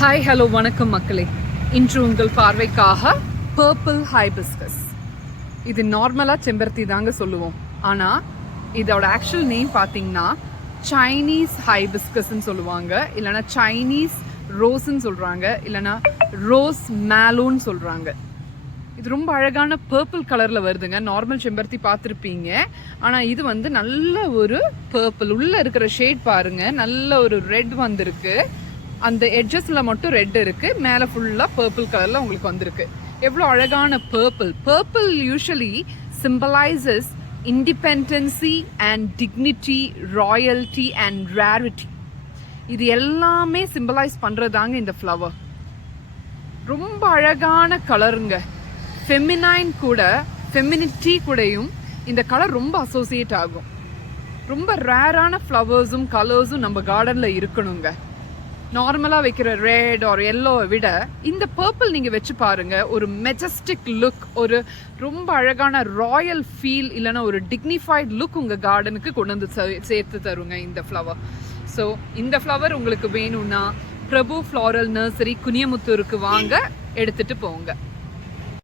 Hi hello வணக்கம் மக்களே. இன்று உங்கள் பார்வைக்காக பர்பிள் ஹைபிஸ்கஸ். இது நார்மலாக செம்பருத்தி தாங்க சொல்லுவோம். ஆனால் இதோட ஆக்சுவல் நேம் பார்த்தீங்கன்னா சைனீஸ் ஹைபிஸ்கஸ்ன்னு சொல்லுவாங்க, இல்லைனா சைனீஸ் ரோஸ்ன்னு சொல்கிறாங்க, இல்லைனா ரோஸ் மேலோன்னு சொல்கிறாங்க. இது ரொம்ப அழகான பர்பிள் கலரில் வருதுங்க. நார்மல் செம்பருத்தி பார்த்துருப்பீங்க, ஆனால் இது வந்து நல்ல ஒரு பர்பிள். உள்ளே இருக்கிற ஷேட் பாருங்கள், நல்ல ஒரு ரெட் வந்திருக்கு. அந்த எட்ஜஸில் மட்டும் ரெட் இருக்குது, மேலே ஃபுல்லாக பர்பிள் கலரில் உங்களுக்கு வந்திருக்கு. எவ்வளோ அழகான purple. Purple usually symbolises independency and dignity, royalty and rarity. இது எல்லாமே சிம்பலைஸ் பண்ணுறதாங்க இந்த ஃப்ளவர். ரொம்ப அழகான கலருங்க. ஃபெமினைன் கூட, ஃபெமினிட்டி கூடயும் இந்த கலர் ரொம்ப அசோசியேட் ஆகும். ரொம்ப ரேரான ஃப்ளவர்ஸும் கலர்ஸும் நம்ம கார்டனில் இருக்கணுங்க. நார்மலாக வைக்கிற ரெட் ஆர் எல்லோவை விட இந்த பர்பிள் நீங்கள் வச்சு பாருங்கள், ஒரு மெஜஸ்டிக் லுக், ஒரு ரொம்ப அழகான ராயல் ஃபீல், இல்லைன்னா ஒரு டிக்னிஃபைட் லுக் உங்கள் கார்டனுக்கு கொண்டு வந்து சேர்த்து தருங்க இந்த ஃப்ளவர். ஸோ இந்த ஃப்ளவர் உங்களுக்கு வேணும்னா பிரபு ஃப்ளாரல் நர்சரி குனியமுத்தூருக்கு வாங்க, எடுத்துகிட்டு போங்க.